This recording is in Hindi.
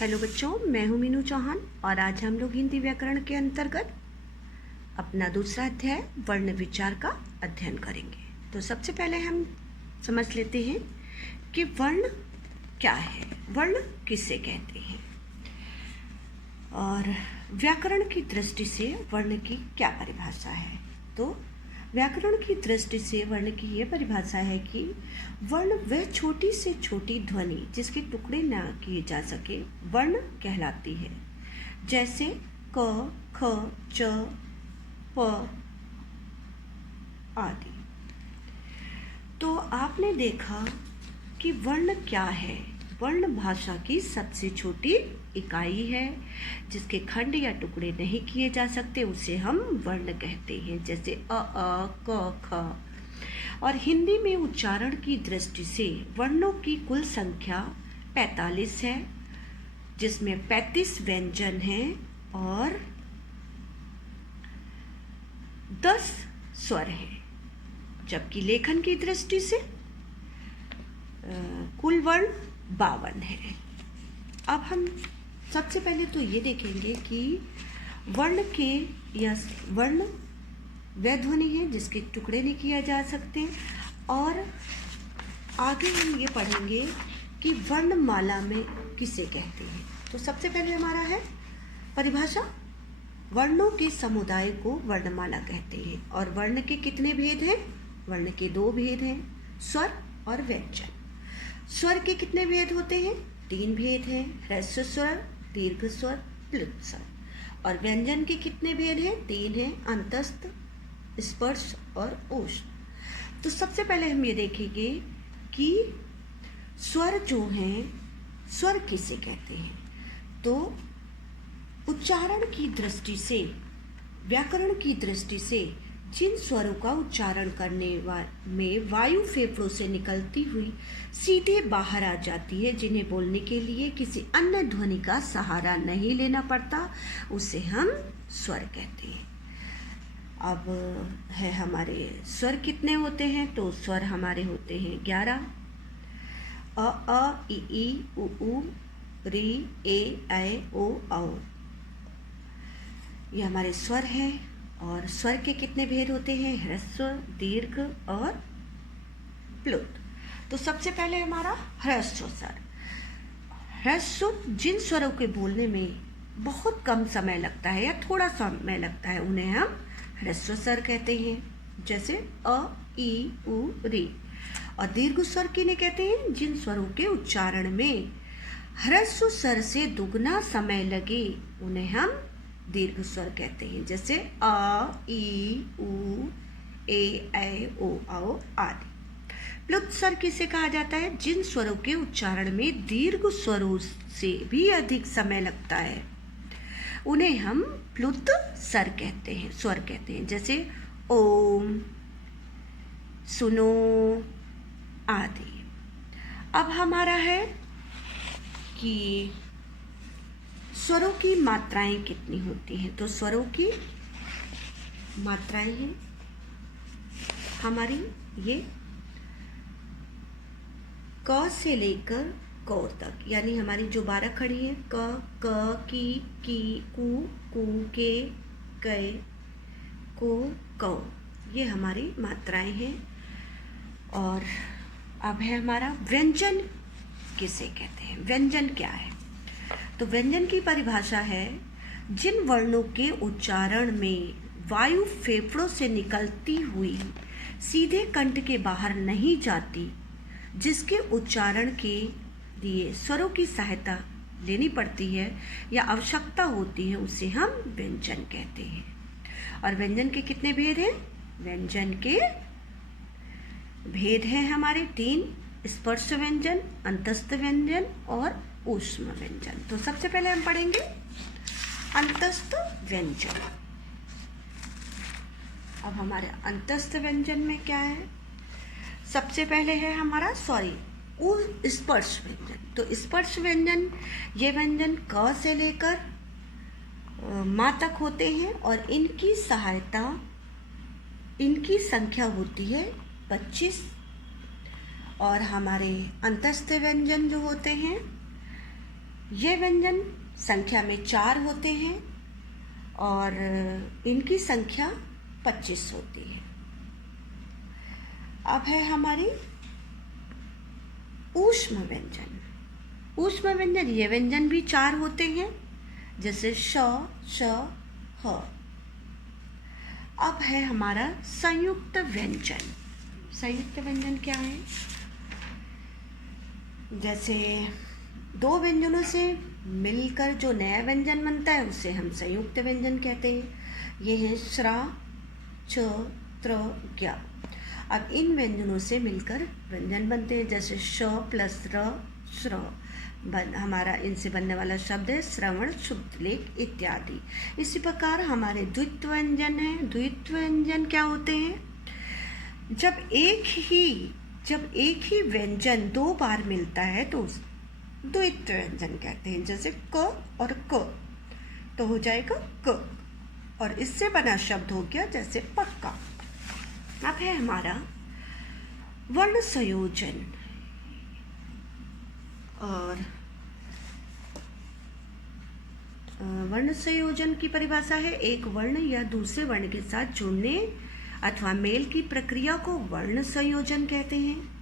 हेलो बच्चों, मैं हूं मीनू चौहान और आज हम लोग हिंदी व्याकरण के अंतर्गत अपना दूसरा अध्याय वर्ण विचार का अध्ययन करेंगे। तो सबसे पहले हम समझ लेते हैं कि वर्ण क्या है, वर्ण किसे कहते हैं और व्याकरण की दृष्टि से वर्ण की क्या परिभाषा है। तो व्याकरण की दृष्टि से वर्ण की यह परिभाषा है कि वर्ण वह छोटी से छोटी ध्वनि जिसके टुकड़े न किए जा सके वर्ण कहलाती है, जैसे क, ख, च, प आदि। तो आपने देखा कि वर्ण क्या है। वर्ण भाषा की सबसे छोटी इकाई है जिसके खंड या टुकड़े नहीं किए जा सकते, उसे हम वर्ण कहते हैं, जैसे अ, क, ख। और हिंदी में उच्चारण की दृष्टि से वर्णों की कुल संख्या 45 है, जिसमें 35 व्यंजन हैं और 10 स्वर हैं, जबकि लेखन की दृष्टि से कुल वर्ण 52 है। अब हम सबसे पहले तो ये देखेंगे कि वर्ण के या वर्ण वह ध्वनि है जिसके टुकड़े नहीं किया जा सकते, और आगे हम ये पढ़ेंगे कि वर्णमाला में किसे कहते हैं। तो सबसे पहले हमारा है परिभाषा, वर्णों के समुदाय को वर्णमाला कहते हैं। और वर्ण के कितने भेद हैं? वर्ण के 2 भेद हैं, स्वर और व्यंजन। स्वर के कितने भेद होते हैं? 3 भेद हैं, ह्रस्व स्वर, दीर्घ स्वर, प्लुत स्वर। और व्यंजन के कितने भेद हैं? 3 हैं, अंतस्थ, स्पर्श और ऊष्म। तो सबसे पहले हम ये देखेंगे कि स्वर जो हैं, स्वर किसे कहते हैं। तो उच्चारण की दृष्टि से, व्याकरण की दृष्टि से जिन स्वरों का उच्चारण करने में वायु फेफड़ों से निकलती हुई सीधे बाहर आ जाती है, जिन्हें बोलने के लिए किसी अन्य ध्वनि का सहारा नहीं लेना पड़ता, उसे हम स्वर कहते हैं। अब है हमारे स्वर कितने होते हैं। तो स्वर हमारे होते हैं 11। अ, इ, उ, री, ए, ऐ, ओ, औ। ये हमारे स्वर हैं। और स्वर के कितने भेद होते हैं? ह्रस्व, दीर्घ और प्लुत। तो सबसे पहले हमारा ह्रस्व स्वर। ह्रस्व जिन स्वरों के बोलने में बहुत कम समय लगता है या थोड़ा समय लगता है, उन्हें हम ह्रस्व स्वर कहते हैं, जैसे अ, इ, उ, री। और दीर्घ स्वर किन्हें कहते हैं? जिन स्वरों के उच्चारण में ह्रस्व स्वर से दुगना समय लगे, उन्हें हम दीर्घ स्वर कहते हैं, जैसे अ, इ, उ, ए, ऐ, ओ, औ आदि। प्लुत स्वर किसे कहा जाता है? जिन स्वरों के उच्चारण में दीर्घ स्वरों से भी अधिक समय लगता है, उन्हें हम प्लुत स्वर कहते हैं, स्वर कहते हैं, जैसे ओम, सुनो आदि। अब हमारा है कि स्वरों की मात्राएं कितनी होती हैं। तो स्वरों की मात्राएं हैं हमारी ये क से लेकर कौ तक, यानी हमारी जो 12 खड़ी है, क, की, कू, के, कै, को, कौ, ये हमारी मात्राएं हैं। और अब है हमारा व्यंजन किसे कहते हैं। व्यंजन क्या है? तो व्यंजन की परिभाषा है जिन वर्णों के उच्चारण में वायु फेफड़ों से निकलती हुई सीधे कंठ के बाहर नहीं जाती, जिसके उच्चारण के लिए स्वरों की सहायता लेनी पड़ती है या आवश्यकता होती है, उसे हम व्यंजन कहते हैं। और व्यंजन के कितने भेद हैं? व्यंजन के भेद हैं हमारे 3, स्पर्श व्यंजन, अंतस्थ व्यंजन और ऊष्म व्यंजन। तो सबसे पहले हम पढ़ेंगे अंतस्थ व्यंजन। अब हमारे अंतस्थ व्यंजन में क्या है? सबसे पहले है हमारा स्पर्श व्यंजन। तो स्पर्श व्यंजन, ये व्यंजन क से लेकर माँ तक होते हैं और इनकी संख्या होती है 25। और हमारे अंतस्थ व्यंजन जो होते हैं ये व्यंजन संख्या में 4 होते हैं और इनकी संख्या 25 होती है। अब है हमारी ऊष्म व्यंजन। ऊष्म व्यंजन, ये व्यंजन भी 4 होते हैं, जैसे श, श, ह। अब है हमारा संयुक्त व्यंजन। संयुक्त व्यंजन क्या है? जैसे 2 व्यंजनों से मिलकर जो नया व्यंजन बनता है उसे हम संयुक्त व्यंजन कहते हैं। ये है श्रा, छ, त्र, ज्ञ। अब इन व्यंजनों से मिलकर व्यंजन बनते हैं, जैसे श प्लस र, श्र। हमारा इनसे बनने वाला शब्द है श्रवण, शुद्ध लेख इत्यादि। इसी प्रकार हमारे द्वित्व व्यंजन है। द्वित्व व्यंजन क्या होते हैं? जब एक ही व्यंजन 2 बार मिलता है तो द्वित्व व्यंजन कहते हैं। जैसे क और क, तो हो जाएगा क, और इससे बना शब्द हो गया जैसे पक्का। अब है हमारा वर्ण संयोजन। और वर्ण संयोजन की परिभाषा है एक वर्ण या दूसरे वर्ण के साथ जुड़ने अथवा मेल की प्रक्रिया को वर्ण संयोजन कहते हैं।